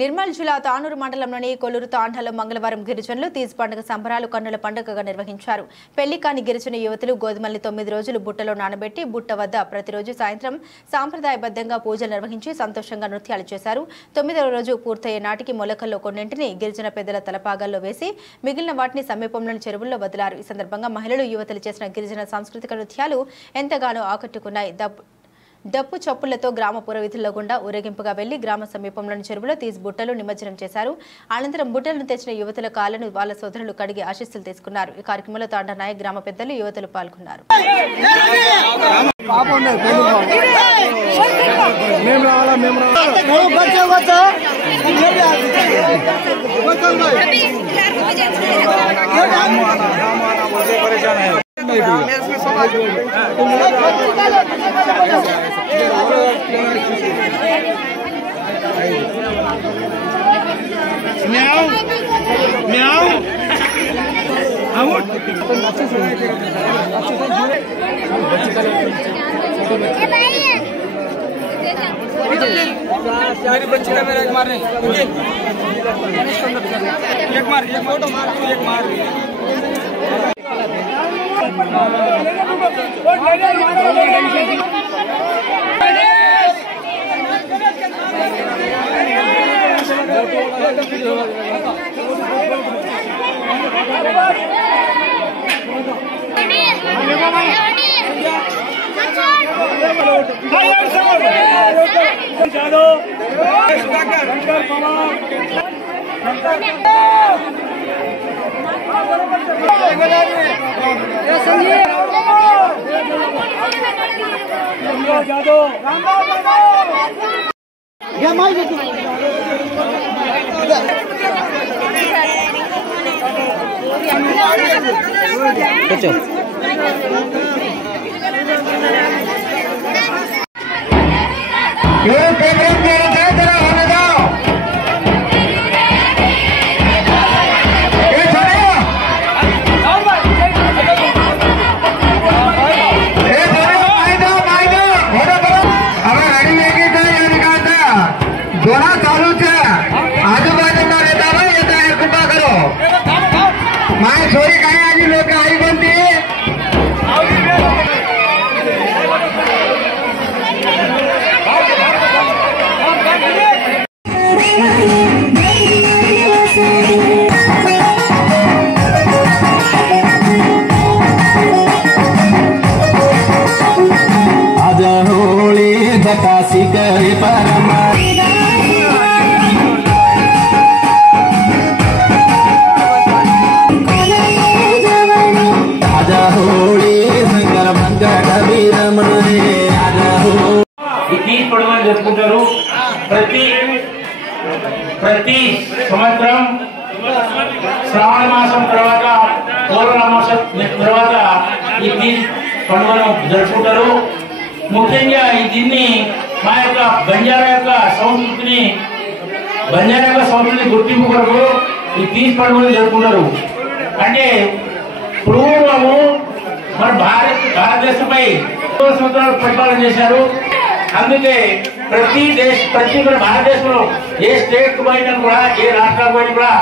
నిర్మల్ జిల్లా తానూరు మండలంలోని కొల్లూరు తాండాలో మంగళవారం గిరిజనులు తీజ్ పండుగ సంబరాలు కన్నుల పండుగగా నిర్వహించారు. పెళ్లి కాని గిరిజన యువతులు గోధుమల్ని 9 రోజులు బుట్టలో నానబెట్టి బుట్ట వద్ద ప్రతిరోజు సాయంత్రం సాంప్రదాయబద్ధంగా పూజలు నిర్వహించి సంతోషంగా నృత్యాలు చేశారు. 9వ రోజు పూర్తయ్యే నాటికి మొలకల్లో కొన్నింటిని గిరిజన పెద్దల తలపాగాల్లో వేసి మిగిలిన వాటిని సమీపంలోని చెరువుల్లో వదిలారు. ఈ సందర్భంగా మహిళలు యువతులు చేసిన గిరిజన సాంస్కృతిక నృత్యాలు ఎంతగానో ఆకట్టుకున్నాయి. డప్పు చప్పులతో గ్రామ పురవీధుల్లో గుండా ఊరేగింపుగా వెళ్లి గ్రామ సమీపంలోని చెరువులో తీసి బుట్టలు నిమజ్జనం చేశారు. అనంతరం బుట్టలను తెచ్చిన యువతుల కాళ్లను వాళ్ళ సోదరులు కడిగి ఆశీస్సులు తీసుకున్నారు. ఈ కార్యక్రమంలో తాండా నాయక్ గ్రామ పెద్దలు యువతులు పాల్గొన్నారు. मेरी बच्ची का मेरा एक मार नहीं एक मार एक फोटो मार एक मार ప్రతి సంవత్సరం శ్రావణ మాసం తర్వాత పౌర్ణ మాసం తర్వాత ఈ తీజ్ పండుగను జరుపుకుంటారు. ముఖ్యంగా దీన్ని మా యొక్క బంజారా యొక్క సంస్కృతిని గుర్తింపు కొరకు ఈ తీజ్ పండుగను జరుపుకుంటారు. అంటే పూర్వము మన భారతదేశంపై 2 సంవత్సరాలు పరిపాలన చేశారు. అందుకే ప్రతి భారతదేశంలో ఏ స్టేట్ పోయినా కూడా ఏ రాష్ట్రానికి పోయినా కూడా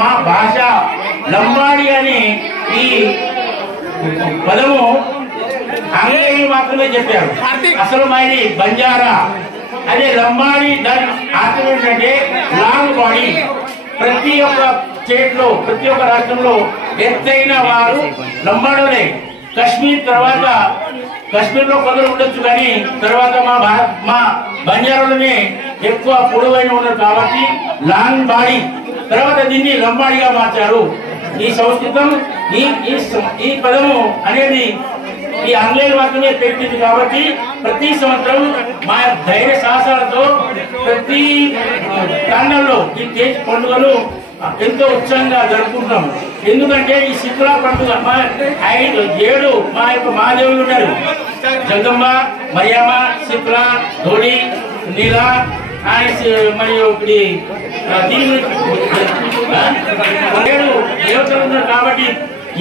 మా భాష లంబాడి అని ఈ పదము ఆంగ్లేయులు మాత్రమే చెప్పారు. అసలు మాది బంజారా అదే లంబాడి. దాని అర్థం ఏంటంటే లాంగ్ బాడీ. ప్రతి ఒక్క స్టేట్ లో ప్రతి ఒక్క రాష్ట్రంలో ఎత్తైన వారు లంబాడోలే. కశ్మీర్ లో కొందరు ఉండొచ్చు, కానీ తర్వాత మా బంజారాలోనే ఎక్కువ పొడవైన ఉన్నారు కాబట్టి లాంగ్ బాడీ. తర్వాత దీన్ని లంబాడిగా మార్చారు. ఈ సంస్కృతం ఈ పదము అనేది ఈ ఆంగ్లేయులు మాత్రమే పెట్టింది కాబట్టి ప్రతి సంవత్సరం మా ధైర్య సాహసాలతో ప్రతి తాండాల్లో ఈ తీజ్ పండుగను ఎంతో ఉత్సాహంగా జరుపుకుంటాం. ఎందుకంటే ఈ శిఖరా పండుగ 7 మా యొక్క మహాదేవులు ఉన్నారు. జగదంబ, మరియమ్మ, శిఖరా, ధోడి, నీలా మరియు 7 దేవతలు ఉన్నారు కాబట్టి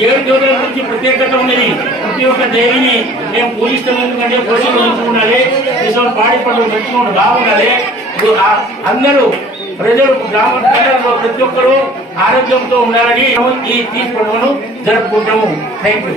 7 దేవతల గురించి ప్రత్యేకత ఉన్నది. ప్రతి ఒక్క దేవిని మేము పూజిస్తాం. ఎందుకంటే పోషణ మంచిగా ఉండాలి, పాడి పండుగ మంచిగా బాగుండాలి. అందరూ ప్రజలు గ్రామ ప్రజల్లో ప్రతి ఒక్కరూ ఆరోగ్యంతో ఉండాలని ఈ తీజ్ పండుగను జరుపుకుంటాము. Thank you.